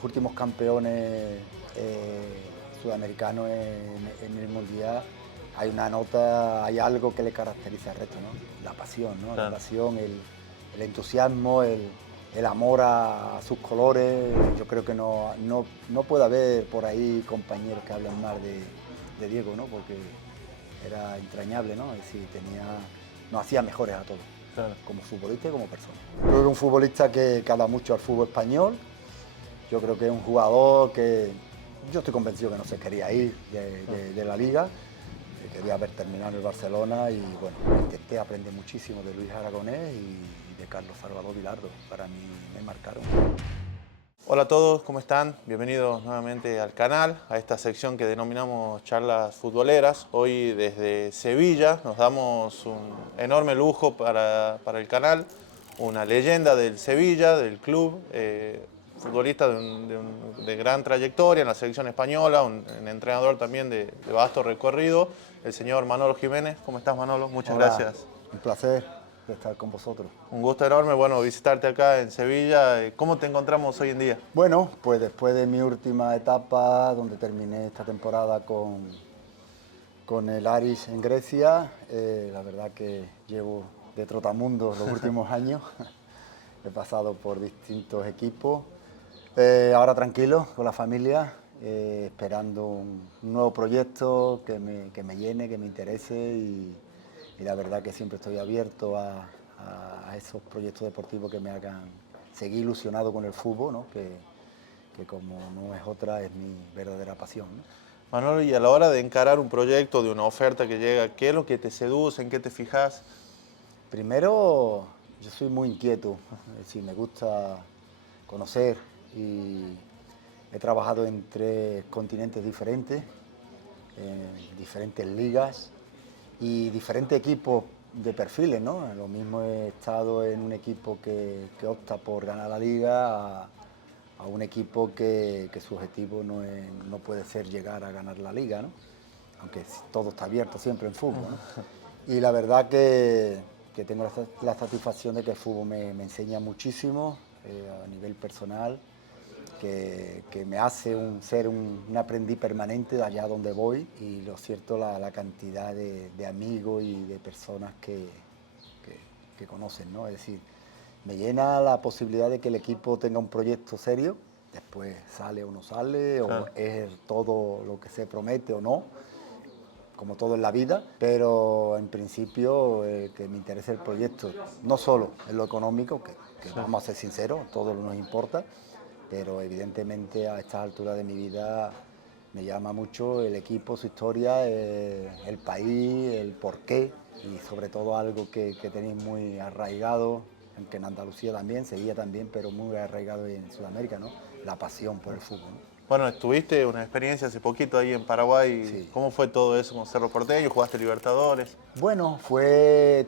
los últimos campeones sudamericanos en el Mundial, hay una nota, hay algo que le caracteriza al resto, ¿no? La pasión, ¿no? Claro. La pasión, el entusiasmo, el amor a sus colores. Yo creo que no puede haber por ahí compañeros que hablen mal de Diego, ¿no? Porque era entrañable, ¿no? Es decir, nos hacía mejores a todos, Claro. como futbolista y como persona. Creo que es un futbolista que habla mucho al fútbol español. Yo creo que es un jugador que yo estoy convencido que no se quería ir de la liga, que quería haber terminado en el Barcelona y bueno, intenté aprender muchísimo de Luis Aragonés y de Carlos Salvador Vilardo. Para mí me marcaron. Hola a todos, ¿cómo están? Bienvenidos nuevamente al canal, a esta sección que denominamos charlas futboleras. Hoy desde Sevilla nos damos un enorme lujo para el canal, una leyenda del Sevilla, del club, futbolista de gran trayectoria en la selección española, un entrenador también de vasto recorrido, el señor Manolo Jiménez. ¿Cómo estás, Manolo? Muchas Hola, gracias. un placer de estar con vosotros. Un gusto enorme, bueno, visitarte acá en Sevilla. ¿Cómo te encontramos hoy en día? Bueno, pues después de mi última etapa, donde terminé esta temporada con el Aris en Grecia, la verdad que llevo de trotamundos los últimos años. He pasado por distintos equipos. Ahora tranquilo, con la familia, esperando un nuevo proyecto que me llene, que me interese y la verdad que siempre estoy abierto a esos proyectos deportivos que me hagan seguir ilusionado con el fútbol, ¿no? que como no es otra, es mi verdadera pasión, ¿no? Manolo, y a la hora de encarar un proyecto, de una oferta que llega, ¿qué es lo que te seduce, en qué te fijas? Primero, yo soy muy inquieto, es decir, me gusta conocer y he trabajado en 3 continentes diferentes, en diferentes ligas y diferentes equipos de perfiles, ¿no? Lo mismo he estado en un equipo que opta por ganar la liga a un equipo que su objetivo no puede ser llegar a ganar la liga, ¿no? Aunque todo está abierto siempre en fútbol, ¿no? Y la verdad que tengo la satisfacción de que el fútbol me enseña muchísimo a nivel personal, que me hace ser un aprendiz permanente de allá donde voy y lo cierto la cantidad de amigos y de personas que conocen, ¿no? Es decir, me llena la posibilidad de que el equipo tenga un proyecto serio, después sale o no sale, Claro. o es todo lo que se promete o no, como todo en la vida, pero en principio que me interese el proyecto, no solo en lo económico, que vamos a ser sinceros, todo nos importa, pero evidentemente a esta altura de mi vida me llama mucho el equipo, su historia, el país, el porqué y sobre todo algo que tenéis muy arraigado, aunque en Andalucía también, Sevilla también, pero muy arraigado en Sudamérica, ¿no? La pasión por el fútbol, ¿no? Bueno, estuviste una experiencia hace poquito ahí en Paraguay. Sí. ¿Cómo fue todo eso con Cerro Porteño? ¿Jugaste Libertadores? Bueno, fue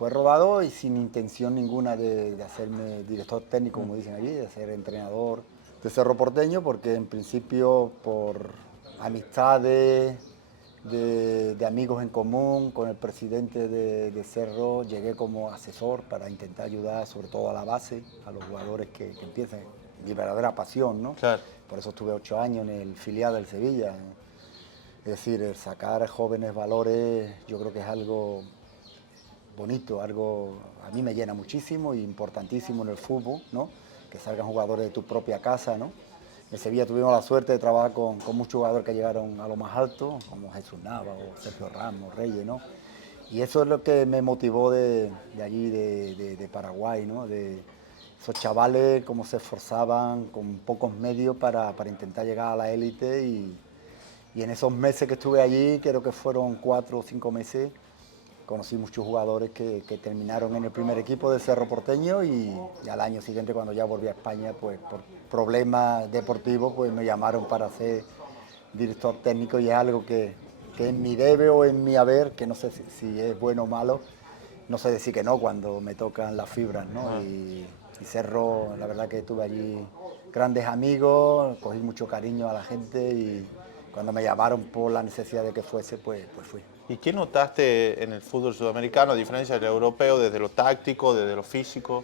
rodado y sin intención ninguna de hacerme director técnico, como dicen allí, de ser entrenador de Cerro Porteño, porque en principio por amistades, de amigos en común, con el presidente de Cerro, llegué como asesor para intentar ayudar sobre todo a la base, a los jugadores que empiezan, mi verdadera pasión, ¿no? Claro. Por eso estuve 8 años en el filial del Sevilla. Es decir, el sacar jóvenes valores yo creo que es algo bonito, algo a mí me llena muchísimo y importantísimo en el fútbol, ¿no? Que salgan jugadores de tu propia casa, ¿no? En Sevilla tuvimos la suerte de trabajar con muchos jugadores que llegaron a lo más alto, como Jesús Nava o Sergio Ramos, Reyes, ¿no? Y eso es lo que me motivó de allí, de Paraguay, ¿no? De esos chavales, cómo se esforzaban con pocos medios para intentar llegar a la élite y en esos meses que estuve allí, creo que fueron 4 o 5 meses, conocí muchos jugadores que terminaron en el primer equipo del Cerro Porteño y al año siguiente, cuando ya volví a España, pues por problemas deportivos, pues me llamaron para ser director técnico y es algo que en mi debe o en mi haber, que no sé si es bueno o malo, no sé decir que no cuando me tocan las fibras, ¿no? Y Cerro, la verdad que tuve allí grandes amigos, cogí mucho cariño a la gente y cuando me llamaron por la necesidad de que fuese, pues fui. ¿Y qué notaste en el fútbol sudamericano, a diferencia del europeo, desde lo táctico, desde lo físico?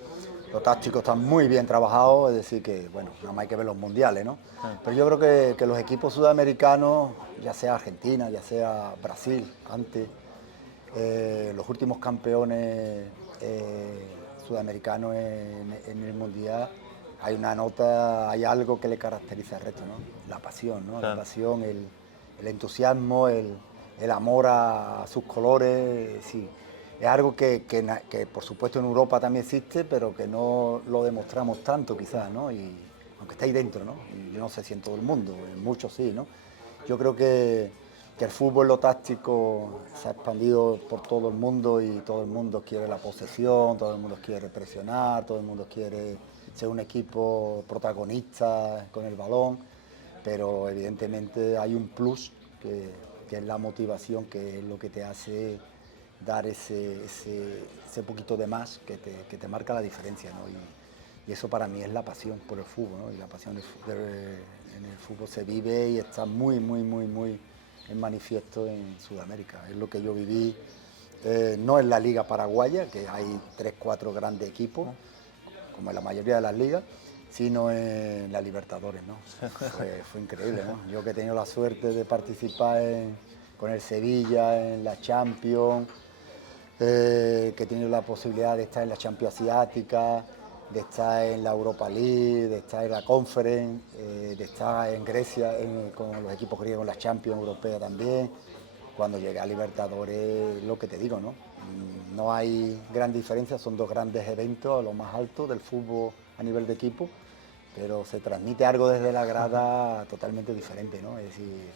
lo táctico está muy bien trabajado, es decir que, bueno, nada más hay que ver los mundiales, ¿no? Pero yo creo que los equipos sudamericanos, ya sea Argentina, ya sea Brasil, antes, los últimos campeones sudamericanos en el mundial, hay una nota, hay algo que le caracteriza al resto, ¿no? La pasión, ¿no? Claro. La pasión, el entusiasmo, el amor a sus colores, sí. Es algo que, por supuesto en Europa también existe, pero que no lo demostramos tanto quizás, ¿no? Y, aunque está ahí dentro, ¿no? Y yo no sé si en todo el mundo, en muchos sí, ¿no? Yo creo que el fútbol, lo táctico, se ha expandido por todo el mundo y todo el mundo quiere la posesión, todo el mundo quiere presionar, todo el mundo quiere ser un equipo protagonista con el balón, pero evidentemente hay un plus que es la motivación, que es lo que te hace dar ese poquito de más que te marca la diferencia, ¿no? Y eso para mí es la pasión por el fútbol, ¿no? Y la pasión en el fútbol se vive y está muy, muy, muy, muy en manifiesto en Sudamérica. Es lo que yo viví, no en la Liga Paraguaya, que hay 3, 4 grandes equipos, como en la mayoría de las ligas, sino en la Libertadores, ¿no? Fue increíble, ¿no? Yo que he tenido la suerte de participar con el Sevilla en la Champions, que he tenido la posibilidad de estar en la Champions Asiática, de estar en la Europa League, de estar en la Conference, de estar en Grecia con los equipos griegos en la Champions Europea también. Cuando llegué a Libertadores, lo que te digo, ¿no? No hay gran diferencia, son dos grandes eventos a lo más alto del fútbol a nivel de equipo, pero se transmite algo desde la grada totalmente diferente, ¿no? Es decir,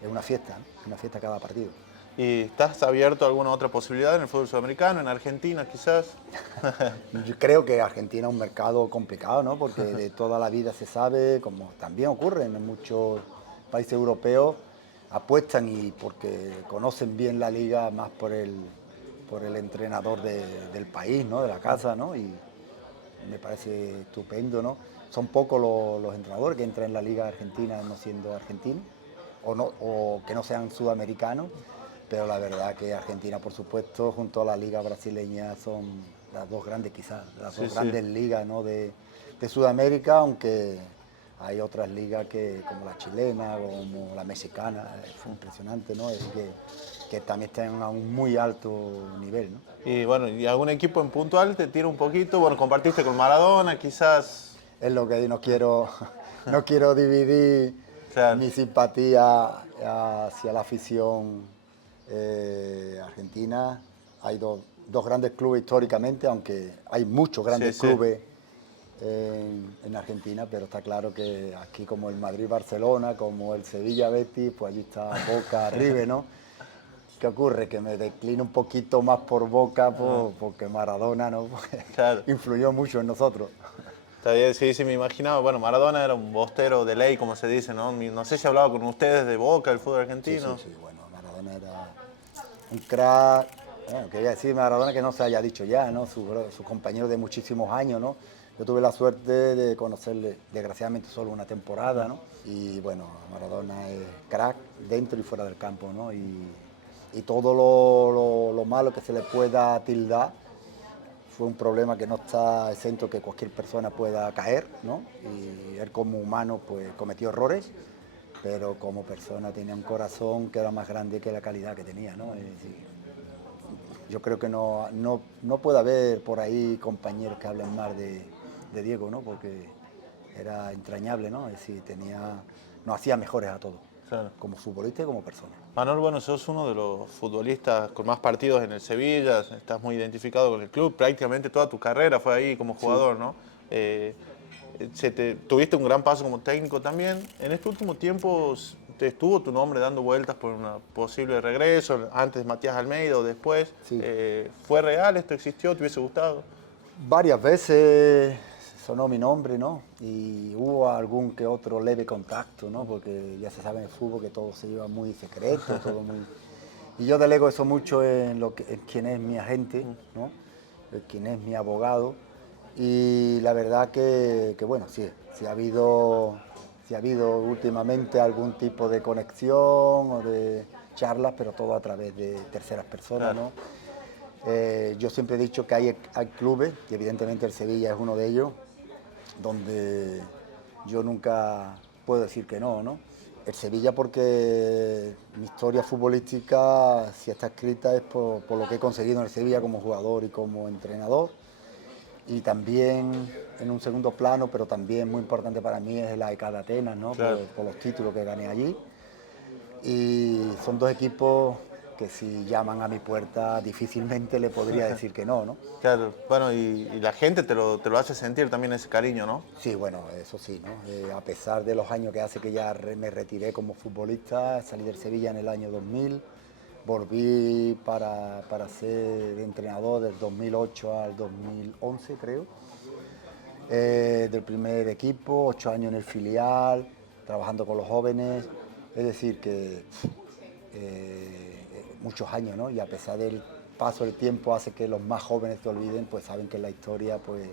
es una fiesta, ¿no? Es una fiesta cada partido. ¿Y estás abierto a alguna otra posibilidad en el fútbol sudamericano, en Argentina quizás? Yo creo que Argentina es un mercado complicado, ¿no? Porque de toda la vida se sabe, como también ocurre en muchos países europeos, apuestan y porque conocen bien la liga más por el entrenador del país, ¿no? De la casa, ¿no? Y me parece estupendo, ¿no? Son pocos los entrenadores que entran en la liga argentina no siendo argentinos o que no sean sudamericanos, pero la verdad que Argentina, por supuesto, junto a la liga brasileña, son las dos grandes, quizás, las dos grandes ligas, ¿no? de Sudamérica, aunque hay otras ligas como la chilena, como la mexicana, es impresionante, ¿no? Es que también están a un muy alto nivel, ¿no? Y bueno, ¿y algún equipo en puntual te tira un poquito? Bueno, compartiste con Maradona, quizás. Es lo que no quiero, no quiero dividir Claro. mi simpatía hacia la afición argentina. Hay dos grandes clubes históricamente, aunque hay muchos grandes clubes en Argentina, pero está claro que aquí, como el Madrid-Barcelona, como el Sevilla-Betis, pues allí está Boca-River, ¿no? ¿Qué ocurre? Que me declino un poquito más por Boca porque Maradona, ¿no? Claro. Influyó mucho en nosotros. Está bien, sí, sí, me imaginaba. Bueno, Maradona era un bostero de ley, como se dice, ¿no? No sé si hablaba con ustedes de Boca, del fútbol argentino. Sí, bueno, Maradona era un crack. Bueno, quería decir Maradona que no se haya dicho ya, ¿no? Su compañero de muchísimos años, ¿no? Yo tuve la suerte de conocerle, desgraciadamente, solo una temporada, ¿no? Y bueno, Maradona es crack dentro y fuera del campo, ¿no? Y todo lo malo que se le pueda tildar fue un problema que no está exento, que cualquier persona pueda caer, ¿no? Y él, como humano, pues cometió errores, pero como persona tenía un corazón que era más grande que la calidad que tenía, ¿no? Es decir, yo creo que no puede haber por ahí compañeros que hablen más de Diego, ¿no? Porque era entrañable, ¿no? Es decir, nos hacía mejores a todos, Claro. como futbolista y como persona. Manuel, bueno, sos uno de los futbolistas con más partidos en el Sevilla, estás muy identificado con el club, prácticamente toda tu carrera fue ahí como jugador, ¿no? Tuviste un gran paso como técnico también. En este último tiempo te estuvo tu nombre dando vueltas por un posible regreso, antes Matías Almeida o después. Sí. ¿Fue real? ¿Esto existió? ¿Te hubiese gustado? Varias veces sonó mi nombre, ¿no? Y hubo algún que otro leve contacto, ¿no? Porque ya se sabe en el fútbol que todo se lleva muy secreto, todo muy... Y yo delego eso mucho en quien es mi agente, ¿no? En quien es mi abogado. Y la verdad que bueno, sí ha habido últimamente algún tipo de conexión o de charlas, pero todo a través de terceras personas, ¿no? Yo siempre he dicho que hay clubes, y evidentemente el Sevilla es uno de ellos, donde yo nunca puedo decir que no, ¿no? El Sevilla porque mi historia futbolística, si está escrita, es por lo que he conseguido en el Sevilla como jugador y como entrenador. Y también en un segundo plano, pero también muy importante para mí, es la ECA de Atenas, ¿no? Claro. Por los títulos que gané allí. Y son dos equipos que si llaman a mi puerta difícilmente le podría decir que no, ¿no? Claro, bueno, y la gente te lo hace sentir también ese cariño, ¿no? Sí, bueno, eso sí, ¿no? A pesar de los años que hace que ya me retiré como futbolista, salí del Sevilla en el año 2000, volví para ser entrenador del 2008 al 2011, creo, del primer equipo, 8 años en el filial, trabajando con los jóvenes, es decir, que muchos años, ¿no? Y a pesar del paso del tiempo hace que los más jóvenes te olviden, pues saben que en la historia, pues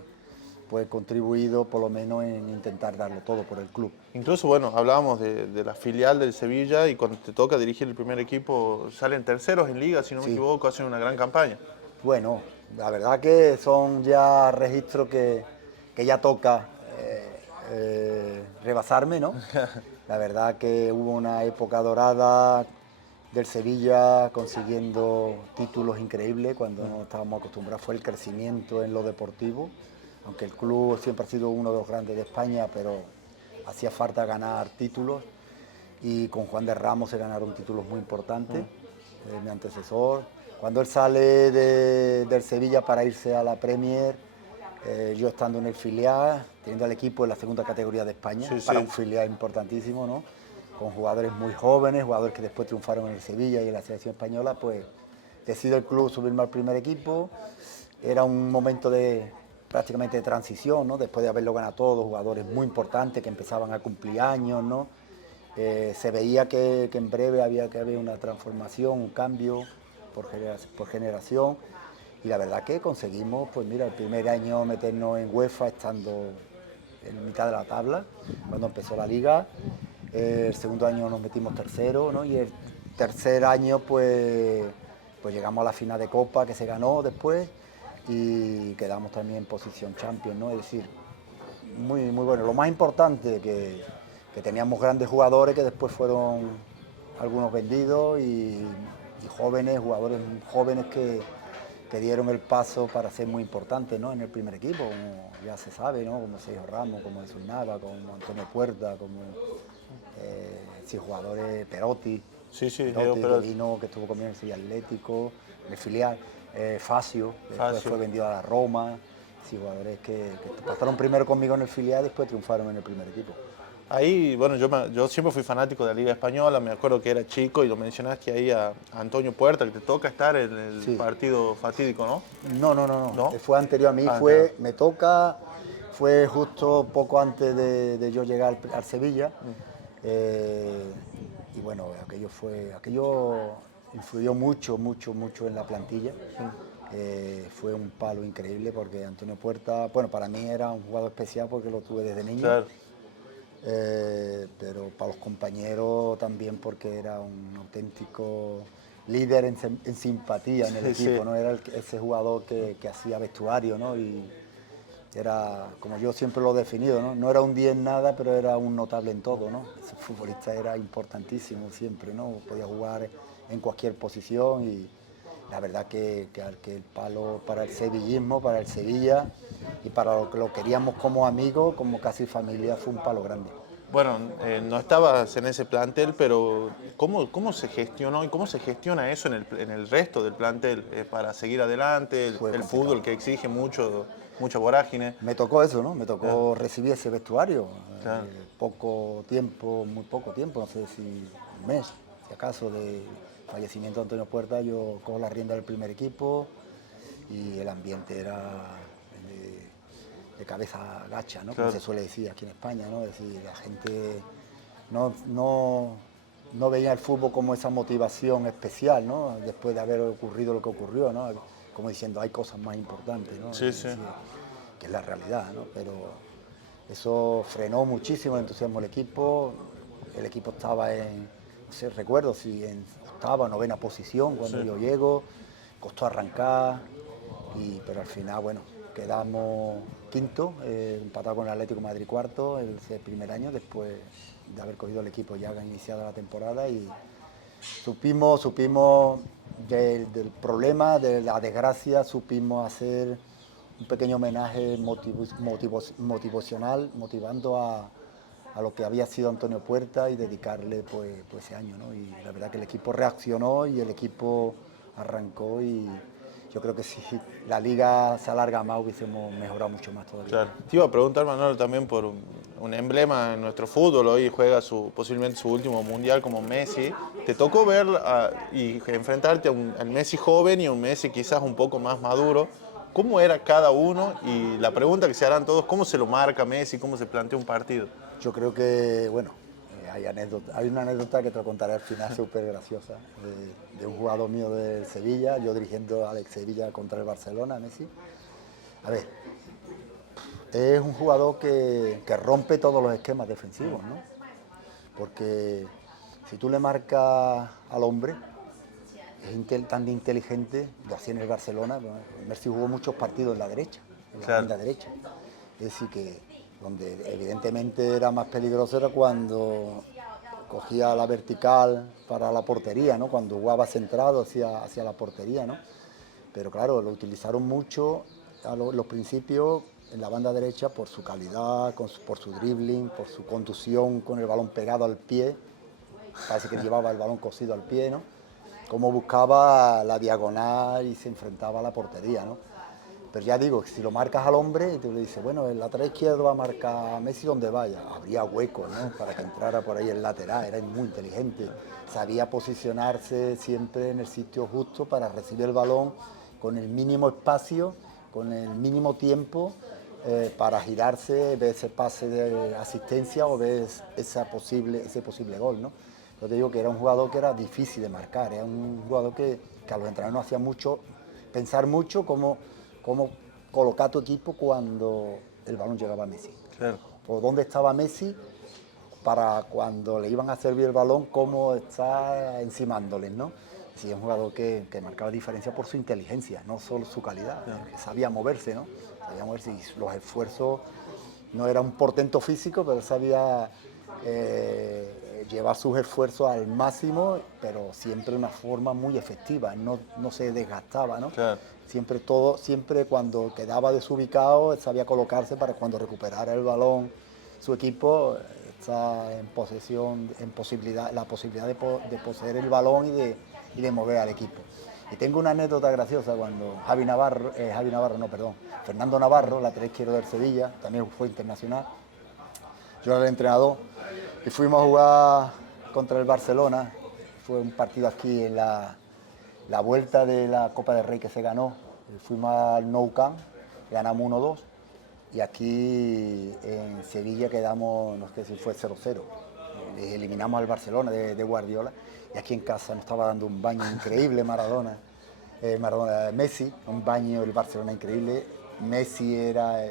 he contribuido por lo menos en intentar darlo todo por el club. Incluso, bueno, hablábamos de la filial del Sevilla y cuando te toca dirigir el primer equipo, salen terceros en liga, si no me Sí. equivoco, hacen una gran campaña. Bueno, la verdad que son ya registros que ya toca rebasarme, ¿no? La verdad que hubo una época dorada del Sevilla consiguiendo títulos increíbles cuando no estábamos acostumbrados. Fue el crecimiento en lo deportivo, aunque el club siempre ha sido uno de los grandes de España, pero hacía falta ganar títulos y con Juan de Ramos se ganaron títulos muy importantes, mi antecesor. Cuando él sale del Sevilla para irse a la Premier, yo estando en el filial, teniendo al equipo en la segunda categoría de España, Sí, para sí. un filial importantísimo, ¿no? Con jugadores muy jóvenes, jugadores que después triunfaron en el Sevilla y en la selección española, pues decide el club subirme al primer equipo. Era un momento prácticamente de transición, ¿no? Después de haberlo ganado todo, jugadores muy importantes que empezaban a cumplir años, ¿no? Se veía que en breve había que haber una transformación, un cambio por generación. Y la verdad que conseguimos, pues mira, el primer año meternos en UEFA estando en mitad de la tabla, cuando empezó la liga. El segundo año nos metimos tercero, ¿no? Y el tercer año, pues llegamos a la final de Copa que se ganó después y quedamos también en posición Champions, ¿no? Es decir, muy, muy bueno. Lo más importante que teníamos grandes jugadores que después fueron algunos vendidos y jóvenes, jugadores jóvenes que dieron el paso para ser muy importantes, ¿no? En el primer equipo, como ya se sabe, ¿no? Como Sergio Ramos, como Jesús Nava, como Antonio Puerta, como sí, jugadores Perotti, Sí, sí, Perotti que Perotti. vino, que estuvo conmigo en el Sevilla Atlético, en el filial, Facio, que después Facio. fue vendido a la Roma, sí, jugadores que pasaron primero conmigo en el filial y después triunfaron en el primer equipo. Ahí, bueno, yo siempre fui fanático de la Liga Española, me acuerdo que era chico y lo mencionaste ahí a Antonio Puerta, que te toca estar en el Sí. partido fatídico, ¿no? No, ¿No? fue anterior a mí, Anterior. fue justo poco antes de yo llegar al Sevilla. Y bueno, aquello influyó mucho, mucho, mucho en la plantilla. Fue un palo increíble porque Antonio Puerta, bueno, para mí era un jugador especial porque lo tuve desde niño. Claro. Pero para los compañeros también porque era un auténtico líder en simpatía en el Sí, equipo, sí. ¿no? Era ese jugador que hacía vestuario, ¿no? Y era, como yo siempre lo he definido, ¿no? No era un 10 en nada, pero era un notable en todo, ¿no? Ese futbolista era importantísimo siempre, ¿no? Podía jugar en cualquier posición y la verdad que el palo para el sevillismo, para el Sevilla y para lo que lo queríamos como amigos, como casi familia, fue un palo grande. Bueno, no estabas en ese plantel, pero ¿cómo se gestionó y cómo se gestiona eso en el resto del plantel para seguir adelante? Fue El complicado. fútbol que exige mucha vorágine. Me tocó eso, ¿no? Me tocó Claro. recibir ese vestuario. Claro. Poco tiempo, muy poco tiempo, no sé si un mes, si acaso, de fallecimiento de Antonio Puerta, yo cojo la rienda del primer equipo y el ambiente era de cabeza gacha, ¿no? Claro. Como se suele decir aquí en España, ¿no? Es decir, la gente no veía el fútbol como esa motivación especial, ¿no? Después de haber ocurrido lo que ocurrió, ¿no? Como diciendo, hay cosas más importantes, ¿no? Sí, sí. Que es la realidad, ¿no? Pero eso frenó muchísimo el entusiasmo del equipo. El equipo estaba no sé, recuerdo si en octava o novena posición cuando Sí. yo llego, costó arrancar, pero al final, bueno, quedamos quinto, empatado con el Atlético de Madrid cuarto el primer año, después de haber cogido el equipo ya iniciada la temporada, y supimos del problema, de la desgracia, supimos hacer un pequeño homenaje motivacional, motivando a lo que había sido Antonio Puerta y dedicarle pues ese año, ¿no? Y la verdad que el equipo reaccionó y el equipo arrancó, y yo creo que si la liga se alarga más hubiésemos mejorado mucho más todavía. Claro. Te iba a preguntar, Manolo, también por un emblema en nuestro fútbol. Hoy juega posiblemente su último mundial como Messi. ¿Te tocó ver y enfrentarte al Messi joven y a un Messi quizás un poco más maduro? ¿Cómo era cada uno? Y la pregunta que se harán todos, ¿cómo se lo marca Messi? ¿Cómo se plantea un partido? Yo creo que, bueno, hay una anécdota que te lo contaré al final, súper graciosa, de un jugador mío del Sevilla, yo dirigiendo al Sevilla contra el Barcelona, Messi. A ver, es un jugador que rompe todos los esquemas defensivos, ¿no? Porque si tú le marcas al hombre, es tan inteligente, lo hacía en el Barcelona, ¿no? Messi jugó muchos partidos en la derecha, en la banda derecha. Es decir, que donde evidentemente era más peligroso era cuando cogía la vertical para la portería, ¿no? Cuando jugaba centrado hacia la portería, ¿no? Pero claro, lo utilizaron mucho a los principios en la banda derecha por su calidad, por su dribbling, por su conducción con el balón pegado al pie. Parece que llevaba el balón cosido al pie, ¿no? Cómo buscaba la diagonal y se enfrentaba a la portería, ¿no? Pero ya digo, si lo marcas al hombre y tú le dices, bueno, el lateral izquierdo va a marcar a Messi donde vaya, habría hueco, ¿no? Para que entrara por ahí el lateral, era muy inteligente, sabía posicionarse siempre en el sitio justo para recibir el balón con el mínimo espacio, con el mínimo tiempo, para girarse, ver ese pase de asistencia o ver ese posible gol, ¿no? Yo te digo que era un jugador que era difícil de marcar, era un jugador que a los entrenadores nos hacía mucho, pensar mucho cómo colocar tu equipo cuando el balón llegaba a Messi. Claro. O dónde estaba Messi para cuando le iban a servir el balón, cómo está encimándoles, ¿no? Sí, es un jugador que marcaba diferencia por su inteligencia, no solo su calidad, que sabía moverse, ¿no? Sabía moverse y los esfuerzos, no era un portento físico, pero sabía llevar sus esfuerzos al máximo, pero siempre de una forma muy efectiva, no se desgastaba, ¿no? Claro. Siempre cuando quedaba desubicado, sabía colocarse para cuando recuperara el balón, su equipo está en posesión, la posibilidad de poseer el balón y de mover al equipo. Y tengo una anécdota graciosa cuando Fernando Navarro, lateral izquierdo del Sevilla, también fue internacional, yo era el entrenador, y fuimos a jugar contra el Barcelona. Fue un partido aquí en la vuelta de la Copa del Rey que se ganó. Fuimos al Nou Camp, ganamos 1-2, y aquí en Sevilla quedamos, no sé si fue 0-0. Eliminamos al Barcelona de Guardiola, y aquí en casa nos estaba dando un baño increíble Messi, un baño el Barcelona increíble. Messi era,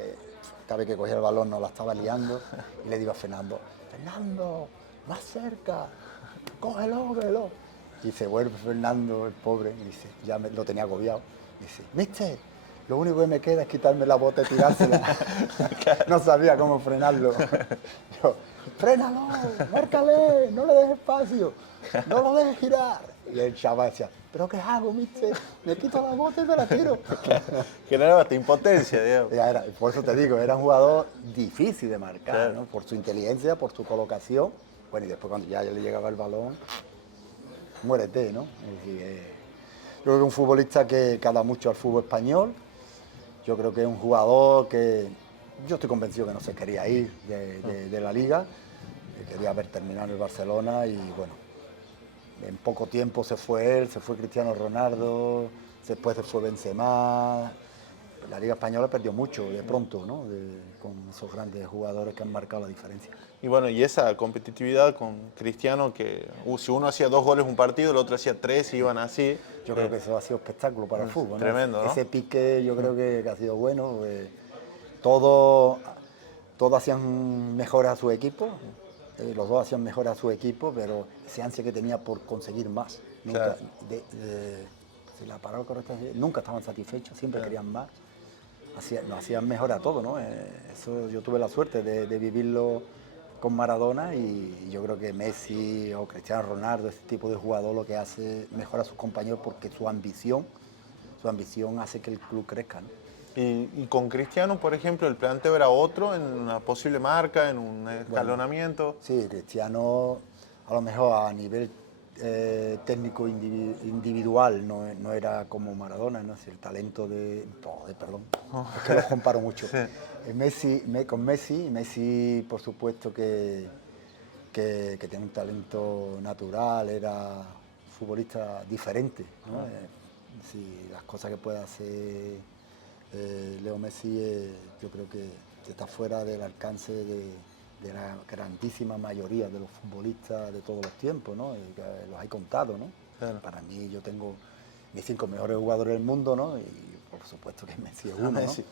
cada vez que cogía el balón nos la estaba liando, y le digo a Fernando, más cerca, cógelo. Y se vuelve Fernando, el pobre, y dice, lo tenía agobiado, y dice, mister, lo único que me queda es quitarme la bota y tirársela. No sabía cómo frenarlo. Yo, frénalo, márcale, no le dejes espacio, no lo dejes girar. Y el chaval decía, ¿pero qué hago, mister? Me quito la bota y me la tiro. Generaba hasta impotencia, digamos. Por eso te digo, era un jugador difícil de marcar, claro, ¿no? Por su inteligencia, por su colocación. Bueno, y después cuando ya le llegaba el balón, muérete, ¿no? Es decir, yo creo que es un futbolista que da mucho al fútbol español. Yo creo que es un jugador que yo estoy convencido que no se quería ir de la liga, que quería haber terminado en el Barcelona, y bueno, en poco tiempo se fue él, se fue Cristiano Ronaldo, después se fue Benzema. La Liga Española perdió mucho de pronto, ¿no? Con esos grandes jugadores que han marcado la diferencia. Y bueno, y esa competitividad con Cristiano, que si uno hacía 2 goles un partido, el otro hacía 3 y iban así. Yo creo que eso ha sido espectáculo para el fútbol, ¿no? Tremendo, ¿no? Ese pique yo creo que ha sido bueno. Todos hacían mejor a su equipo, los dos hacían mejor a su equipo, pero ese ansia que tenía por conseguir más. Nunca, claro, Si la palabra correcta es, nunca estaban satisfechos, siempre querían más. Nos hacían mejor a todos, ¿no? Eso yo tuve la suerte de vivirlo con Maradona y yo creo que Messi o Cristiano Ronaldo, ese tipo de jugador, lo que hace mejor a sus compañeros porque su ambición hace que el club crezca, ¿no? Y con Cristiano, por ejemplo, el planteo era otro en una posible marca, en un escalonamiento. Bueno, sí, Cristiano a lo mejor a nivel técnico individual no era como Maradona, ¿no? Si el talento perdón, es que los comparo mucho. Sí. Con Messi por supuesto que tiene un talento natural, era futbolista diferente, ¿no? Sí, las cosas que puede hacer Leo Messi, yo creo que está fuera del alcance de la grandísima mayoría de los futbolistas de todos los tiempos, ¿no? Y que los hay contado, ¿no? Claro. Para mí yo tengo mis 5 mejores jugadores del mundo, ¿no? Y por supuesto que Messi es uno, ¿no? Messi.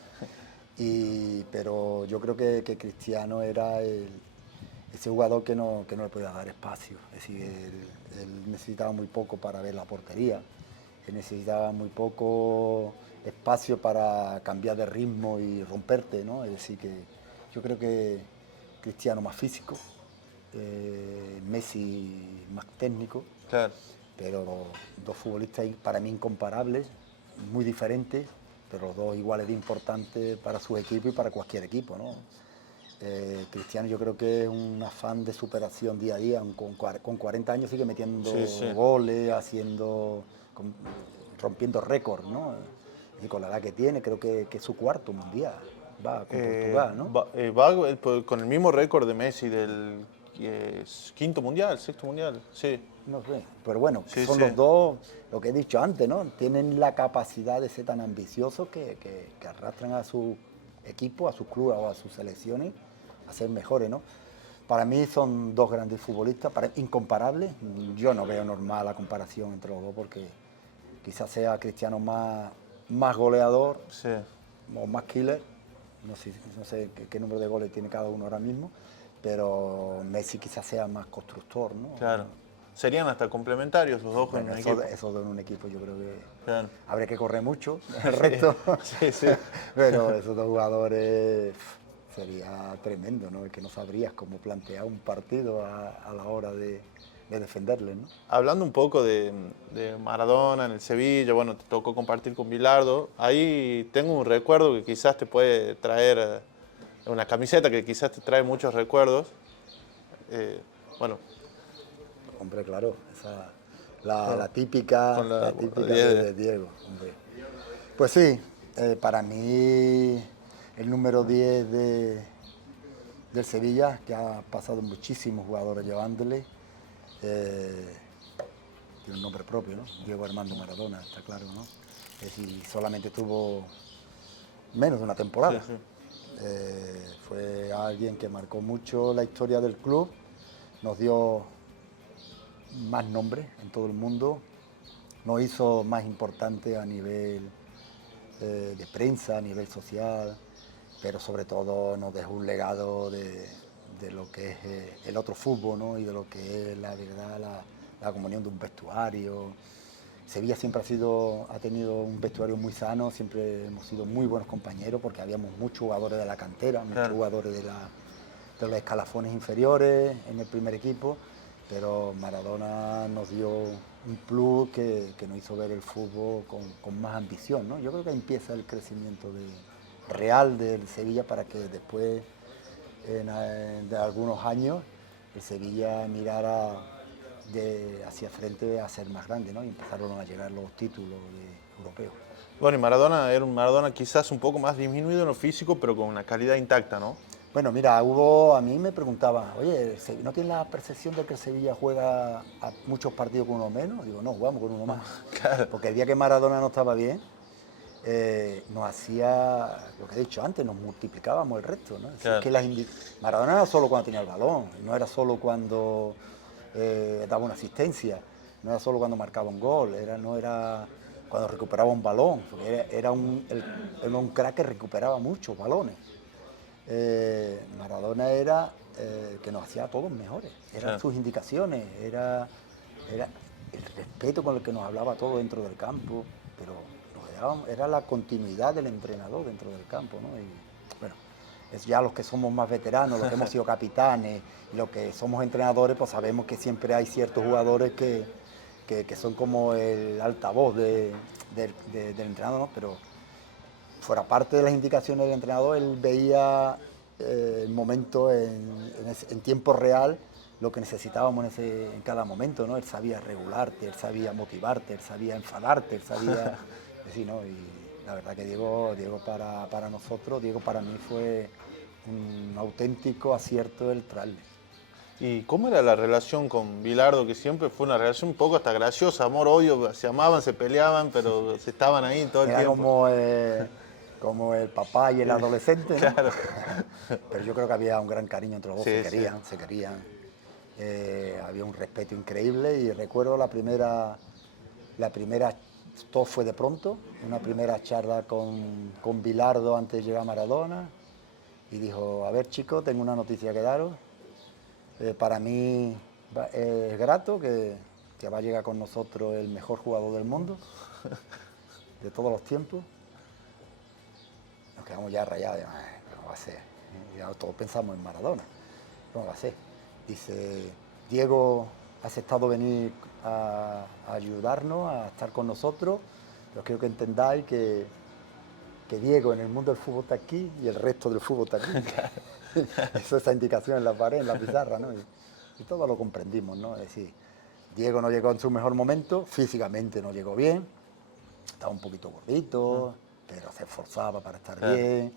Pero yo creo que Cristiano era ese jugador que no le podía dar espacio. Es decir, él necesitaba muy poco para ver la portería, él necesitaba muy poco espacio para cambiar de ritmo y romperte, ¿no? Es decir, que yo creo que Cristiano más físico, Messi más técnico, Claro. pero dos futbolistas para mí incomparables, muy diferentes, pero los dos iguales de importantes para su equipo y para cualquier equipo, ¿no? Cristiano yo creo que es un afán de superación día a día, con 40 años sigue metiendo goles, rompiendo récords, ¿no? Y con la edad que tiene, creo que es su cuarto mundial, va con Portugal, ¿no? Va con el mismo récord de Messi del quinto mundial, sexto mundial, sí. No sé, pero bueno, Sí, son sí. los dos, lo que he dicho antes, ¿no? Tienen la capacidad de ser tan ambiciosos que arrastran a su equipo, a sus clubes o a sus selecciones a ser mejores, ¿no? Para mí son dos grandes futbolistas, incomparables. Yo no veo normal la comparación entre los dos porque quizás sea Cristiano más goleador Sí. o más killer. No sé qué número de goles tiene cada uno ahora mismo, pero Messi quizás sea más constructor, ¿no? Claro. Serían hasta complementarios los dos Bueno, en un equipo. esos dos en un equipo yo creo que Claro. habría que correr mucho, el resto. Sí. Pero esos dos jugadores sería tremendo, ¿no? Es que no sabrías cómo plantear un partido a la hora de defenderle, ¿no? Hablando un poco de Maradona en el Sevilla, bueno, te tocó compartir con Bilardo. Ahí tengo un recuerdo que quizás te puede traer, una camiseta que quizás te trae muchos recuerdos. Bueno, Hombre, claro, la típica, con la típica 10 de Diego, hombre. Pues sí, para mí el número 10 del Sevilla, que ha pasado muchísimos jugadores llevándole, tiene un nombre propio, ¿no? Diego Armando Maradona, está claro, ¿no? Es decir, solamente tuvo menos de una temporada. Sí. Fue alguien que marcó mucho la historia del club, nos dio más nombres en todo el mundo, nos hizo más importante a nivel de prensa, a nivel social, pero sobre todo nos dejó un legado de lo que es el otro fútbol, ¿no? Y de lo que es la verdad, la comunión de un vestuario. Sevilla siempre ha tenido un vestuario muy sano, siempre hemos sido muy buenos compañeros porque habíamos muchos jugadores de la cantera, muchos jugadores de los escalafones inferiores en el primer equipo, pero Maradona nos dio un plus que nos hizo ver el fútbol con más ambición, ¿no? Yo creo que empieza el crecimiento real del Sevilla para que después, de algunos años, el Sevilla mirara hacia frente a ser más grande, ¿no? Y empezaron a llegar los títulos europeos. Bueno, y Maradona era un Maradona quizás un poco más disminuido en lo físico, pero con una calidad intacta, ¿no? Bueno, mira, a mí me preguntaban, oye, ¿no tienes la percepción de que el Sevilla juega a muchos partidos con uno menos? Digo, no, jugamos con uno más. Claro. Porque el día que Maradona no estaba bien, nos hacía, lo que he dicho antes, nos multiplicábamos el resto, ¿no? Claro. Es que Maradona no era solo cuando tenía el balón, no era solo cuando daba una asistencia, no era solo cuando marcaba un gol, no era cuando recuperaba un balón, porque era un crack que recuperaba muchos balones. Maradona era que nos hacía a todos mejores, eran sus indicaciones, el respeto con el que nos hablaba todo dentro del campo, pero era la continuidad del entrenador dentro del campo, ¿no? Y bueno, es ya los que somos más veteranos, los que hemos sido capitanes y los que somos entrenadores, pues sabemos que siempre hay ciertos jugadores que son como el altavoz del entrenador, ¿no? Pero fuera parte de las indicaciones del entrenador, él veía el momento en tiempo real, lo que necesitábamos en cada momento, ¿no? Él sabía regularte, él sabía motivarte, él sabía enfadarte, él sabía decir, ¿no? Y la verdad que Diego para nosotros, Diego para mí fue un auténtico acierto el traerle. ¿Y cómo era la relación con Bilardo? Que siempre fue una relación un poco hasta graciosa, amor-odio, se amaban, se peleaban, pero se estaban ahí todo el Era tiempo. como el papá y el adolescente, ¿no? Claro. Pero yo creo que había un gran cariño entre los dos, Sí, se querían. Había un respeto increíble y recuerdo la primera, todo fue de pronto, una primera charla con Bilardo antes de llegar a Maradona y dijo, a ver chicos, tengo una noticia que daros. Para mí es grato que va a llegar con nosotros el mejor jugador del mundo, de todos los tiempos. Nos quedamos ya rayados, ¿cómo va a ser? Ya todos pensamos en Maradona, ¿cómo va a ser? Dice, Diego ha aceptado venir a ayudarnos, a estar con nosotros, pero quiero que entendáis que Diego en el mundo del fútbol está aquí y el resto del fútbol está aquí. Eso es esa indicación en la pared, en la pizarra, ¿no? Y todo lo comprendimos, ¿no? Es decir, Diego no llegó en su mejor momento, físicamente no llegó bien, estaba un poquito gordito, pero se esforzaba para estar bien,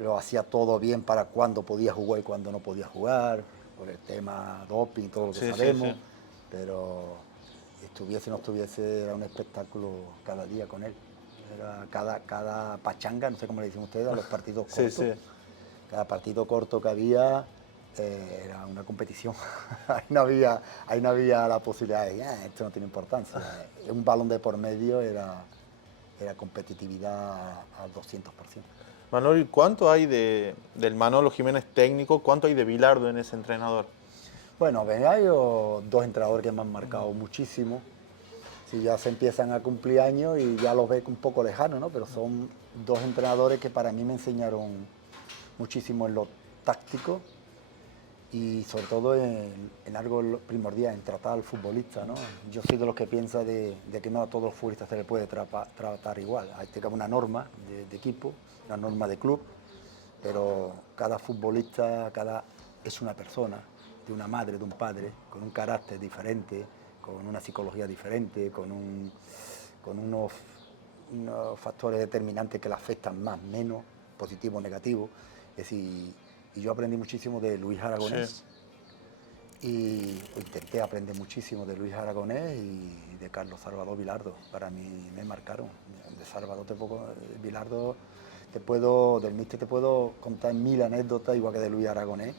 lo hacía todo bien para cuando podía jugar y cuando no podía jugar, por el tema doping, todo lo que sabemos, pero estuviese o no estuviese, era un espectáculo cada día con él. Era cada pachanga, no sé cómo le dicen ustedes, a los partidos cortos. Cada partido corto que había era una competición. ahí no había la posibilidad de esto no tiene importancia. Un balón de por medio era competitividad al 200%. Manolo, ¿cuánto hay del Manolo Jiménez técnico? ¿Cuánto hay de Bilardo en ese entrenador? Bueno, hay dos entrenadores que me han marcado muchísimo. Si ya se empiezan a cumplir años y ya los ves un poco lejanos, ¿no? Pero son dos entrenadores que para mí me enseñaron muchísimo en lo táctico y sobre todo en algo primordial, en tratar al futbolista, ¿no? Yo soy de los que piensa de que no a todos los futbolistas se les puede tratar igual. Hay que haber una norma de equipo, una norma de club, pero cada futbolista es una persona, de una madre, de un padre, con un carácter diferente, con una psicología diferente, con unos factores determinantes que le afectan más, menos, positivo o negativo. Es decir, y yo aprendí muchísimo de Luis Aragonés y intenté aprender muchísimo de Luis Aragonés y de Carlos Salvador Bilardo. Para mí me marcaron. De Salvador Bilardo del míster te puedo contar 1000 anécdotas, igual que de Luis Aragonés,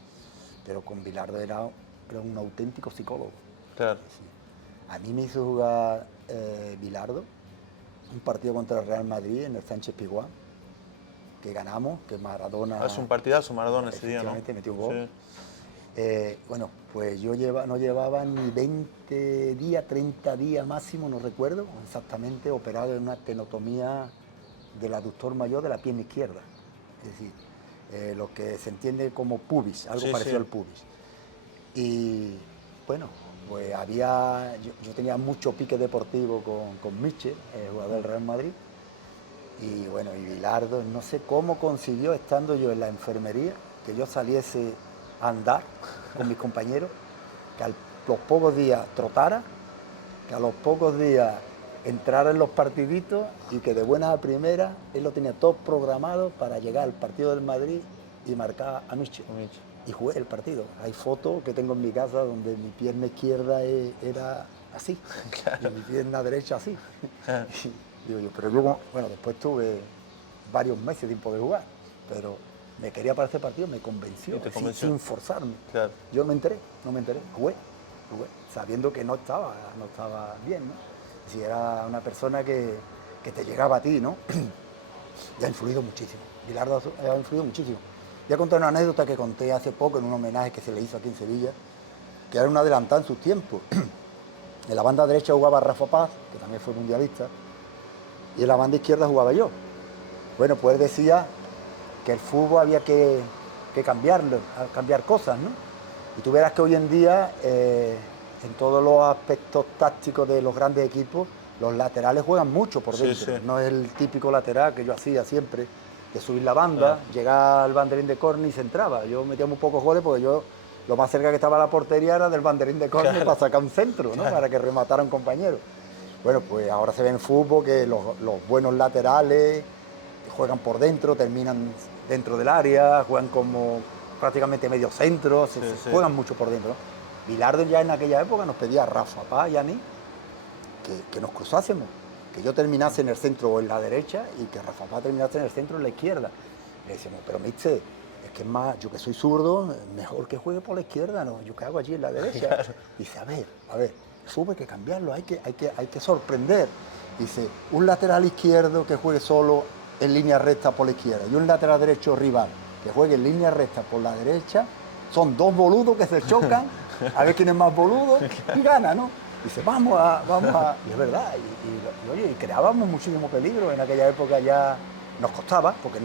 pero con Bilardo era un auténtico psicólogo. Claro. A mí me hizo jugar Bilardo un partido contra el Real Madrid en el Sánchez Pizjuán, que ganamos, que Maradona... Es un partidazo Maradona ese día, ¿no? Metió un gol. Sí. Bueno, pues yo no llevaba ni 20 días, 30 días máximo, no recuerdo exactamente, operado en una tenotomía del aductor mayor de la pierna izquierda. Es decir, lo que se entiende como pubis, algo parecido al pubis. Y bueno, pues yo tenía mucho pique deportivo con Michel, el jugador del Real Madrid. Y bueno, y Bilardo, no sé cómo consiguió, estando yo en la enfermería, que yo saliese a andar con mis compañeros, que a los pocos días trotara, que a los pocos días entrara en los partiditos y que de buenas a primeras él lo tenía todo programado para llegar al partido del Madrid y marcar a Michel. Y jugué el partido. Hay fotos que tengo en mi casa donde mi pierna izquierda era así, claro, y mi pierna derecha así. Digo yo, pero luego, bueno, después tuve varios meses sin poder jugar, pero me quería para este partido, me convenció, sin forzarme. Claro. Yo no me enteré, jugué, sabiendo que no estaba bien, ¿no? Si era una persona que te llegaba a ti, ¿no? Y ha influido muchísimo, Bilardo ha influido muchísimo. Voy a contar una anécdota que conté hace poco en un homenaje que se le hizo aquí en Sevilla, que era un adelantado en sus tiempos. En la banda derecha jugaba Rafa Paz, que también fue mundialista, y en la banda izquierda jugaba yo. Bueno, pues él decía que el fútbol había que cambiarlo, cambiar cosas, ¿no? Y tú verás que hoy en día, en todos los aspectos tácticos de los grandes equipos, los laterales juegan mucho por dentro. Sí, sí. No es el típico lateral que yo hacía siempre, de subir la banda, llegar al banderín de córner y se entraba. Yo metía muy pocos goles porque yo lo más cerca que estaba la portería era del banderín de córner para sacar un centro, ¿no? Para que rematara un compañero. Bueno, pues ahora se ve en fútbol que los buenos laterales juegan por dentro, terminan dentro del área, juegan como prácticamente medio centro, se juegan mucho por dentro, ¿no? Bilardo ya en aquella época nos pedía a Rafa Paz y a mí que nos cruzásemos, que yo terminase en el centro o en la derecha y que Rafa Paz terminase en el centro o en la izquierda. Le decíamos, pero mister, es que es más, yo que soy zurdo, mejor que juegue por la izquierda, ¿no? Yo que hago allí en la derecha. Claro. Dice, a ver, el fútbol hay que cambiarlo, hay que sorprender. Dice, un lateral izquierdo que juegue solo en línea recta por la izquierda y un lateral derecho rival que juegue en línea recta por la derecha, son dos boludos que se chocan, a ver quién es más boludo y gana, ¿no? Dice, vamos a... Y es verdad, oye, y creábamos muchísimo peligro, en aquella época ya nos costaba, porque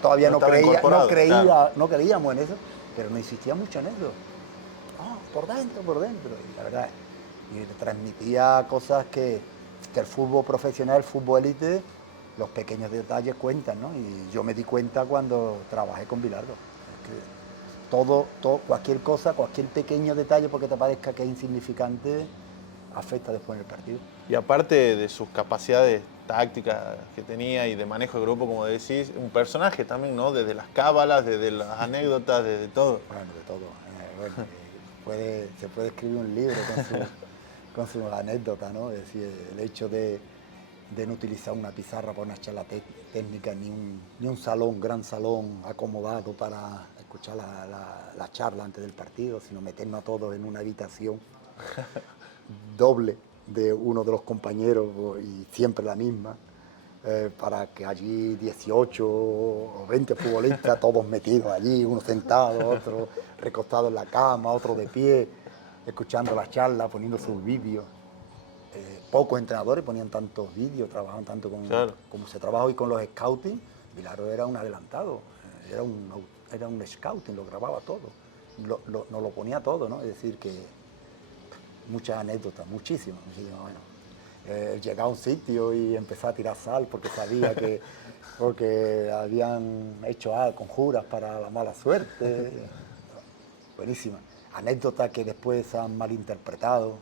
todavía no creíamos en eso, pero no insistía mucho en eso. Por dentro, y la verdad, y transmitía cosas que el fútbol profesional, el fútbol élite, los pequeños detalles cuentan, ¿no? Y yo me di cuenta cuando trabajé con Bilardo. Es que cualquier cosa, cualquier pequeño detalle, porque te parezca que es insignificante, afecta después en el partido. Y aparte de sus capacidades tácticas que tenía y de manejo de grupo, como decís, un personaje también, ¿no? Desde las cábalas, desde las anécdotas, desde todo. Bueno, de todo. Se puede escribir un libro con sus anécdotas, ¿no? Es decir, el hecho de no utilizar una pizarra para una charla técnica, ni un gran salón acomodado para escuchar la charla antes del partido, sino meternos a todos en una habitación doble de uno de los compañeros y siempre la misma, para que allí 18 o 20 futbolistas, todos metidos allí, uno sentado, otro recostado en la cama, otro de pie, escuchando la charla, poniendo sus vídeos. Pocos entrenadores ponían tantos vídeos, trabajaban tanto como se trabaja hoy con los scouting. Bilardo era un adelantado, era un scouting, lo grababa todo, nos lo ponía todo, ¿no? Es decir, que muchas anécdotas, muchísimas. Bueno, llegaba a un sitio y empezaba a tirar sal porque sabía porque habían hecho conjuras para la mala suerte. Buenísima. Anécdotas que después se han malinterpretado,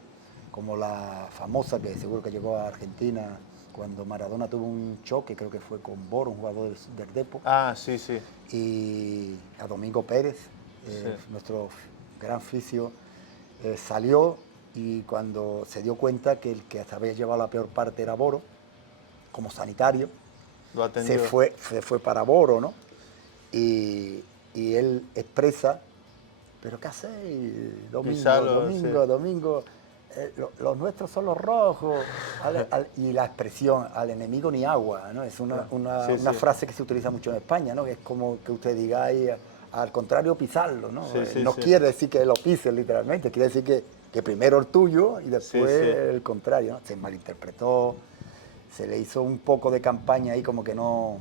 como la famosa que seguro que llegó a Argentina cuando Maradona tuvo un choque, creo que fue con Boro, un jugador del Depor. Sí. Y a Domingo Pérez, nuestro gran fisio, salió y cuando se dio cuenta que el que había llevado la peor parte era Boro, como sanitario, se fue para Boro, ¿no? Y él expresa, ¿pero qué hacéis? Domingo. Los nuestros son los rojos. Y la expresión, al enemigo ni agua, ¿no? Es una frase que se utiliza mucho en España, ¿no? Es como que usted digáis, al contrario, pisarlo, ¿no? No quiere decir que lo pises literalmente, quiere decir que primero el tuyo y después el contrario, ¿no? Se malinterpretó, se le hizo un poco de campaña ahí como que no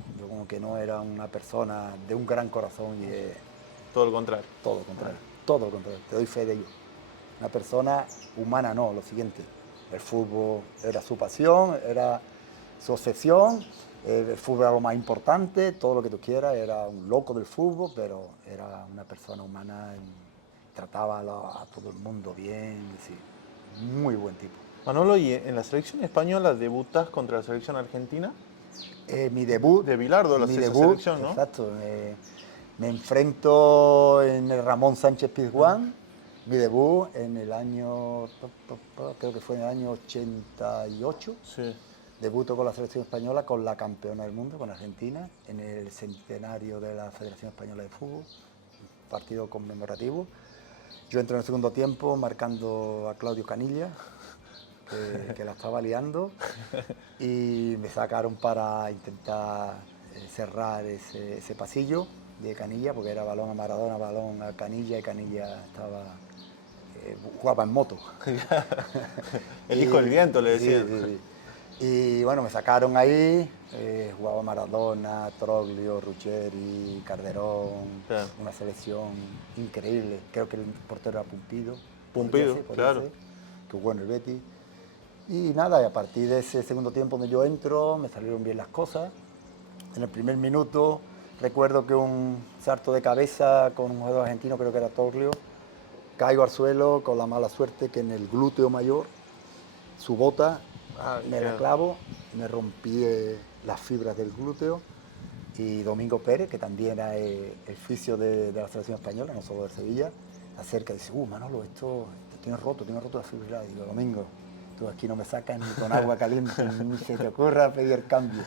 era una persona de un gran corazón. Todo lo contrario. Todo lo contrario, te doy fe de ello. Una persona humana no, lo siguiente, el fútbol era su pasión, era su obsesión, el fútbol era lo más importante, todo lo que tú quieras, era un loco del fútbol, pero era una persona humana, trataba a todo el mundo bien, sí, muy buen tipo. Manolo, ¿y en la selección española debutas contra la selección argentina? Mi debut. De Bilardo, la selección, ¿no? Exacto, me enfrento en el Ramón Sánchez Pizjuán. Mi debut en el año, creo que fue en el año 88. Sí. Debuto con la selección española, con la campeona del mundo, con Argentina, en el centenario de la Federación Española de Fútbol, un partido conmemorativo. Yo entro en el segundo tiempo marcando a Claudio Canilla, que la estaba liando, y me sacaron para intentar cerrar ese pasillo de Canilla, porque era balón a Maradona, balón a Canilla, y Canilla estaba jugaba en moto. El hijo del viento, le decían. Sí, sí, sí. Y bueno, me sacaron ahí, jugaba Maradona, Troglio, Ruggeri, Calderón, Claro. una selección increíble. Creo que el portero era Pumpido. Pumpido, claro. Que jugó en el Betis. Y nada, y a partir de ese segundo tiempo donde yo entro, me salieron bien las cosas. En el primer minuto recuerdo que un salto de cabeza con un jugador argentino, creo que era Troglio, caigo al suelo con la mala suerte que en el glúteo mayor, su bota, me la clavo, me rompí las fibras del glúteo, y Domingo Pérez, que también era el fisio de la selección española, no solo de Sevilla, acerca y dice, Manolo, esto tienes roto la fibra. Y digo, Domingo, tú aquí no me sacas ni con agua caliente, ni se te ocurra pedir cambio.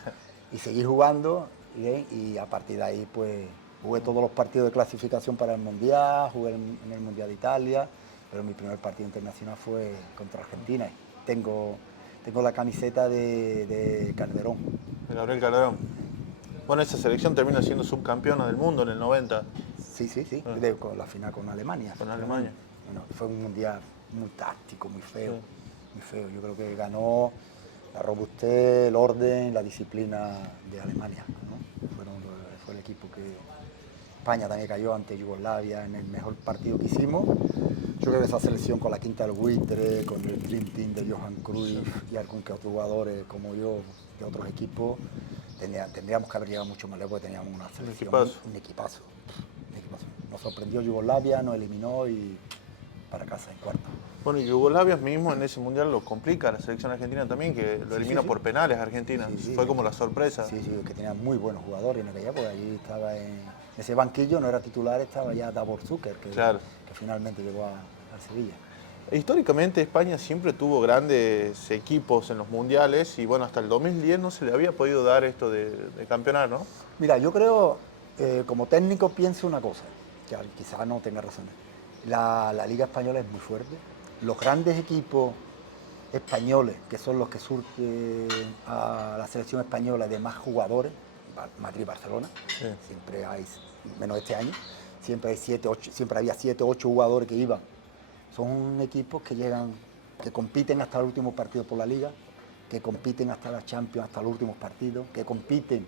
Y seguí jugando, y a partir de ahí pues jugué todos los partidos de clasificación para el Mundial, jugué en el Mundial de Italia, pero mi primer partido internacional fue contra Argentina. Tengo la camiseta de Calderón. De Gabriel Calderón. Bueno, esa selección termina siendo subcampeona del mundo en el 90. Sí, con la final con Alemania. Con Alemania. Bueno, fue un mundial muy táctico, muy feo. Muy feo. Yo creo que ganó la robustez, el orden, la disciplina de Alemania, ¿no? Fue el equipo que... España también cayó ante Yugoslavia en el mejor partido que hicimos. Yo creo que esa selección con la quinta del buitre, con el Dream Team de Johan Cruyff y algún que otros jugadores como yo de otros equipos, tendríamos que haber llegado mucho más lejos porque teníamos una selección, un equipazo. Nos sorprendió Yugoslavia, nos eliminó y para casa en cuarto. Bueno, y Yugoslavia mismo en ese mundial lo complica la selección argentina también, que lo elimina por penales a Argentina. Fue como la sorpresa. Sí, que tenía muy buenos jugadores en aquella, porque allí estaba en ese banquillo, no era titular, estaba ya Davor Zucker, que finalmente llegó a Sevilla. Históricamente España siempre tuvo grandes equipos en los mundiales y bueno, hasta el 2010 no se le había podido dar esto de campeonar, ¿no? Mira, yo creo, como técnico pienso una cosa, que quizás no tenga razón. La Liga Española es muy fuerte. Los grandes equipos españoles, que son los que surgen a la selección española de más jugadores, Madrid y Barcelona, siempre hay, menos este año, siempre había 7 o 8 jugadores que iban. Son equipos que llegan, que compiten hasta el último partido por la Liga, que compiten hasta la Champions, hasta los últimos partidos, que compiten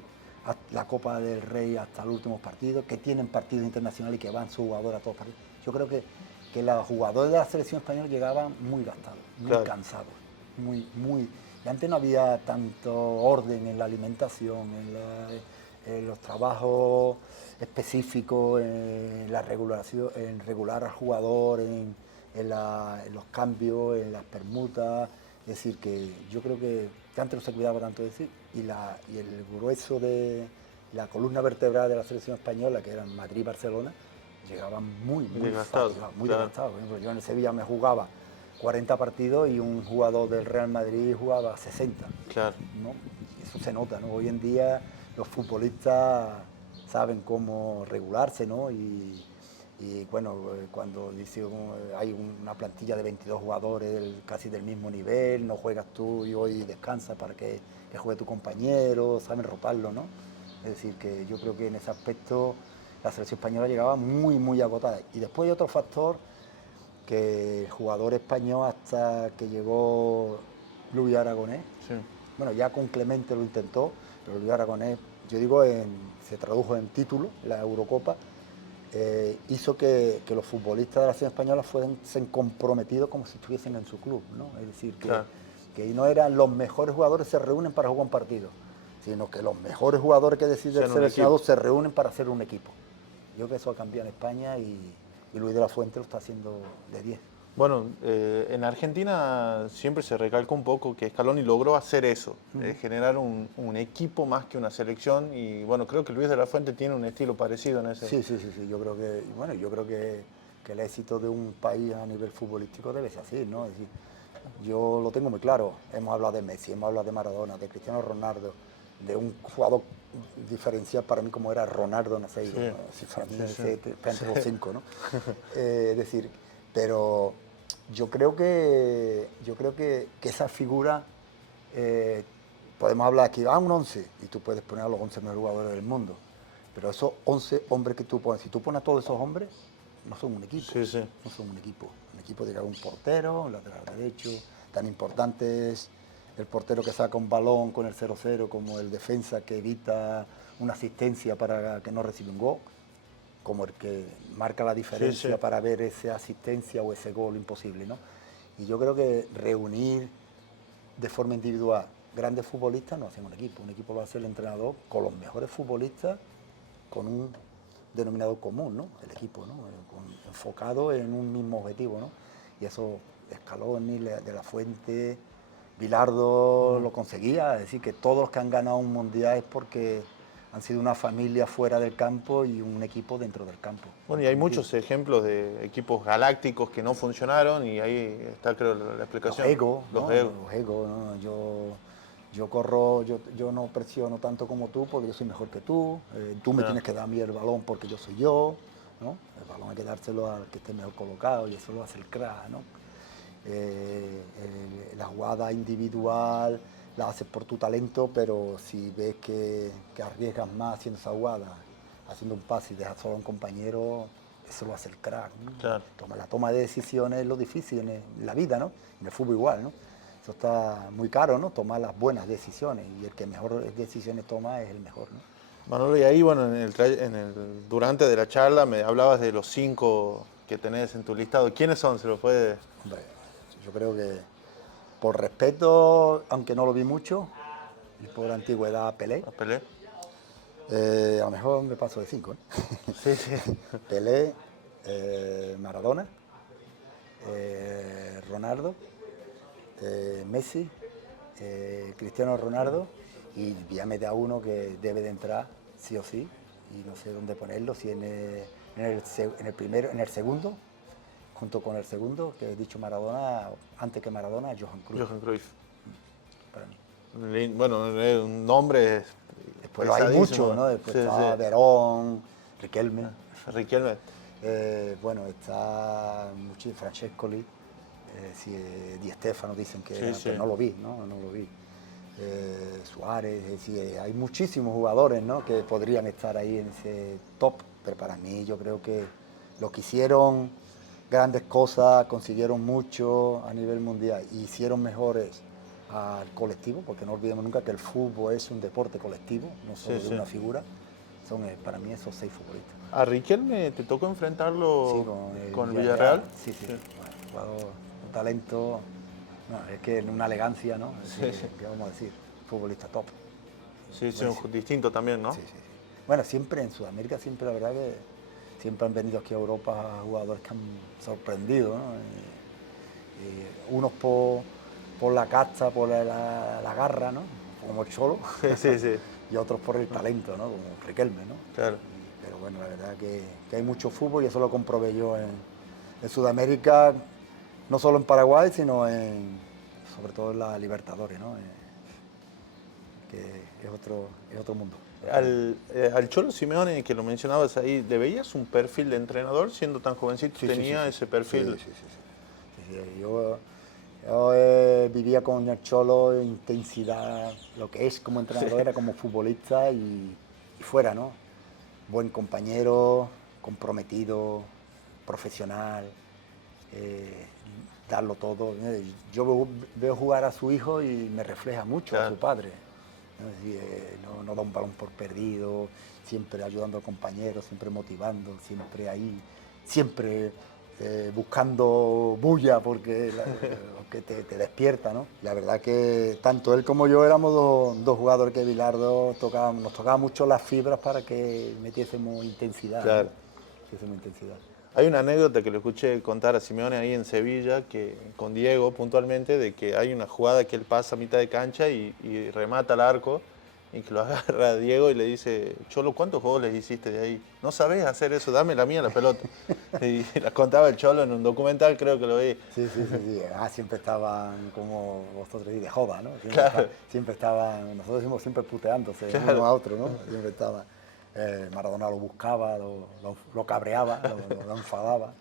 la Copa del Rey hasta los últimos partidos, que tienen partidos internacionales y que van sus jugadores a todos los partidos. Yo creo que los jugadores de la selección española llegaban muy gastados, muy cansados, y antes no había tanto orden en la alimentación, en los trabajos específicos, en la regulación, en regular al jugador, en los cambios, en las permutas. Es decir, que yo creo que antes no se cuidaba tanto de decir, y el grueso de la columna vertebral de la selección española, que eran Madrid y Barcelona, llegaban muy desgastados. Por ejemplo, yo en el Sevilla me jugaba 40 partidos y un jugador del Real Madrid jugaba 60. Claro. ¿No? Eso se nota, ¿no? Hoy en día los futbolistas saben cómo regularse, ¿no? Y bueno, cuando dice, hay una plantilla de 22 jugadores casi del mismo nivel, no juegas tú y hoy descansas para que juegue tu compañero, saben rotarlo, ¿no? Es decir, que yo creo que en ese aspecto la selección española llegaba muy agotada. Y después hay otro factor, que el jugador español hasta que llegó Luis Aragonés, bueno, ya con Clemente lo intentó, pero Luis Aragonés, yo digo, se tradujo en título, la Eurocopa, hizo que los futbolistas de la selección española fuesen comprometidos como si estuviesen en su club, ¿no? Es decir, que no eran los mejores jugadores se reúnen para jugar un partido, sino que los mejores jugadores que decide el seleccionado se reúnen para hacer un equipo. Yo creo que eso ha cambiado en España y Luis de la Fuente lo está haciendo de 10. Bueno, en Argentina siempre se recalca un poco que Scaloni logró hacer eso, generar un equipo más que una selección, y bueno, creo que Luis de la Fuente tiene un estilo parecido en ese. Sí, yo creo que el éxito de un país a nivel futbolístico debe ser así, ¿no? Es decir, yo lo tengo muy claro, hemos hablado de Messi, hemos hablado de Maradona, de Cristiano Ronaldo, de un jugador diferencial para mí como era Ronaldo Nazario, ¿no? Si para mí entre los 5, ¿no? Es decir, pero yo creo que esa figura, podemos hablar aquí, un 11, y tú puedes poner a los 11 mejores jugadores del mundo, pero esos 11 hombres que tú pones, si tú pones a todos esos hombres, no son un equipo, no son un equipo. equipo tiene que haber un portero, un lateral derecho. Tan importante es el portero que saca un balón con el 0-0 como el defensa que evita una asistencia para que no reciba un gol, como el que marca la diferencia para ver esa asistencia o ese gol imposible, ¿no? Y yo creo que reunir de forma individual grandes futbolistas no hacen un equipo lo hace el entrenador con los mejores futbolistas, con un denominador común, ¿no? El equipo, ¿no? Enfocado en un mismo objetivo, ¿no? Y eso Scaloni, De La Fuente, Bilardo lo conseguía, es decir, que todos los que han ganado un mundial es porque han sido una familia fuera del campo y un equipo dentro del campo. Bueno, y hay muchos ejemplos de equipos galácticos que no funcionaron y ahí está, creo, la explicación. Los egos, ¿no? Yo corro, yo no presiono tanto como tú porque yo soy mejor que tú. Tú me tienes que dar a mí el balón porque yo soy yo, ¿no? El balón hay que dárselo al que esté mejor colocado y eso lo hace el crack, ¿no? La jugada individual la haces por tu talento, pero si ves que arriesgas más haciendo esa jugada, haciendo un pase y dejas solo a un compañero, eso lo hace el crack, ¿no? Claro. La toma de decisiones es lo difícil en la vida, ¿no? En el fútbol igual, ¿no? Eso está muy caro, ¿no? Tomar las buenas decisiones y el que mejor decisiones toma es el mejor, ¿no? Manolo, y ahí, bueno, durante de la charla me hablabas de los 5 que tenés en tu listado. ¿Quiénes son? ¿Se lo puede...? Hombre, yo creo que por respeto, aunque no lo vi mucho, y por antigüedad Pelé. ¿A Pelé? A lo mejor me paso de 5, ¿eh? Sí, sí. Pelé, Maradona, Ronaldo, Messi, Cristiano Ronaldo, y ya me da uno que debe de entrar sí o sí, y no sé dónde ponerlo, si en el primero, en el segundo, junto con el segundo, que he dicho Maradona, antes que Maradona, Johan Cruyff. Johan Cruyff. Para mí. Bueno, un nombre. Después hay muchos, ¿no? Después está Verón, Riquelme. Riquelme. Bueno, está Francescoli, Di Stéfano dicen que era, pero no lo vi, ¿no? No lo vi. Suárez, es decir, hay muchísimos jugadores, ¿no? Que podrían estar ahí en ese top, pero para mí yo creo que los que hicieron grandes cosas, consiguieron mucho a nivel mundial y hicieron mejores al colectivo, porque no olvidemos nunca que el fútbol es un deporte colectivo, no solo de una figura. Son para mí esos 6 futbolistas. ¿A Riquelme te tocó enfrentarlo con el Villarreal? Sí. Bueno, jugador, un talento, no, es que una elegancia, ¿no? ¿Qué vamos a decir? Futbolista top. Sí, distinto también, ¿no? Sí. Bueno, siempre en Sudamérica, siempre la verdad que siempre han venido aquí a Europa jugadores que han sorprendido, ¿no? Unos por la casta, por la garra, ¿no? Como el Cholo. Sí. Y otros por el talento, ¿no? Como Riquelme, ¿no? Claro. Pero bueno, la verdad que hay mucho fútbol y eso lo comprobé yo en Sudamérica, no solo en Paraguay, sino sobre todo en la Libertadores, ¿no? Que es otro mundo. Al Cholo Simeone, que lo mencionabas ahí, ¿le veías un perfil de entrenador siendo tan jovencito? ¿Tenía ese perfil? Sí. Yo vivía con el Cholo intensidad, lo que es como entrenador era como futbolista y fuera, ¿no? Buen compañero, comprometido, profesional, darlo todo. Yo veo jugar a su hijo y me refleja mucho a su padre. No da un balón por perdido, siempre ayudando a compañeros, siempre motivando, siempre ahí, siempre buscando bulla porque te despierta, ¿no? La verdad que tanto él como yo éramos dos jugadores que Bilardo nos tocaba mucho las fibras para que metiésemos intensidad. Claro. ¿No? Metiésemos intensidad. Hay una anécdota que le escuché contar a Simeone ahí en Sevilla, con Diego puntualmente, de que hay una jugada que él pasa a mitad de cancha y remata al arco, y que lo agarra a Diego y le dice: Cholo, ¿cuántos goles hiciste de ahí? No sabés hacer eso, dame la mía la pelota. Y las contaba el Cholo en un documental, creo que lo vi. Sí. Siempre estaban como vosotros de joda, ¿no? Siempre estaban, nosotros decimos siempre puteándose uno a otro, ¿no? Siempre estaban. Maradona lo buscaba, lo cabreaba, lo enfadaba.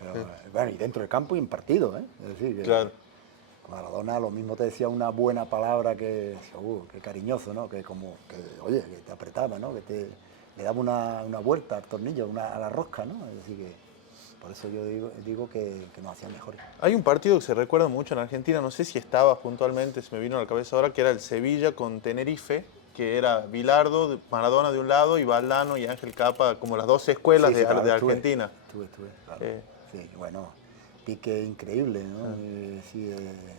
Pero, bueno, y dentro del campo y en partido, ¿eh? Es decir, claro. Maradona lo mismo te decía una buena palabra que cariñoso, ¿no? Que oye, que te apretaba, ¿no? Que le daba una vuelta al tornillo, a la rosca, ¿no? Es decir, que Por eso yo digo que nos hacían mejores. Hay un partido que se recuerda mucho en Argentina, no sé si estaba puntualmente, se me vino a la cabeza ahora, que era el Sevilla con Tenerife, que era Bilardo, Maradona de un lado y Valdano y Ángel Capa, como las dos escuelas de Argentina. Estuve, claro. Sí, bueno, pique increíble, ¿no? Sí,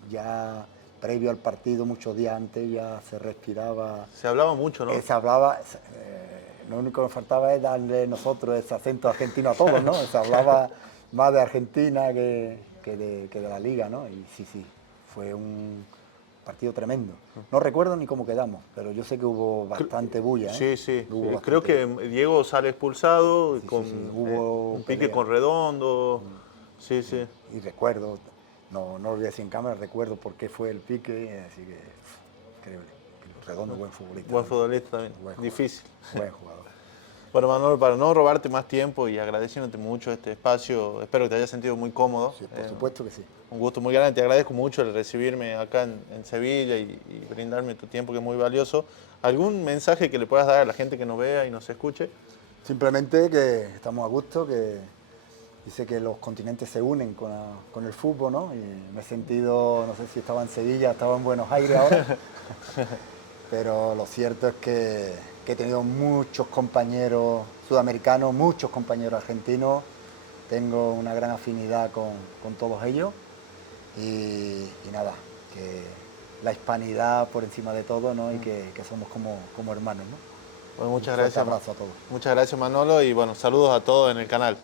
ya previo al partido, muchos días antes, ya se respiraba. Se hablaba mucho, ¿no? Se hablaba, lo único que nos faltaba es darle nosotros ese acento argentino a todos, ¿no? Se hablaba más de Argentina que de la liga, ¿no? Y sí, fue un partido tremendo. No recuerdo ni cómo quedamos, pero yo sé que hubo bastante bulla, ¿eh? Sí. Creo que Diego sale expulsado, con hubo un pique pelea con Redondo. Sí. Y recuerdo, no lo voy a decir en cámara, recuerdo por qué fue el pique, así que increíble. Redondo, buen futbolista. Buen futbolista también, difícil. Buen jugador. Bueno, Manolo, para no robarte más tiempo y agradeciéndote mucho este espacio, espero que te hayas sentido muy cómodo. Sí, por supuesto que sí. Un gusto muy grande, te agradezco mucho el recibirme acá en Sevilla y brindarme tu tiempo, que es muy valioso. ¿Algún mensaje que le puedas dar a la gente que nos vea y nos escuche? Simplemente que estamos a gusto, que dice que los continentes se unen con el fútbol, ¿no? Y me he sentido, no sé si estaba en Sevilla, estaba en Buenos Aires ahora, pero lo cierto es que he tenido muchos compañeros sudamericanos, muchos compañeros argentinos, tengo una gran afinidad con todos ellos y nada, que la hispanidad por encima de todo, ¿no? Y que somos como hermanos, ¿no? Bueno, muchas gracias. Un abrazo a todos. Muchas gracias, Manolo, y bueno, saludos a todos en el canal.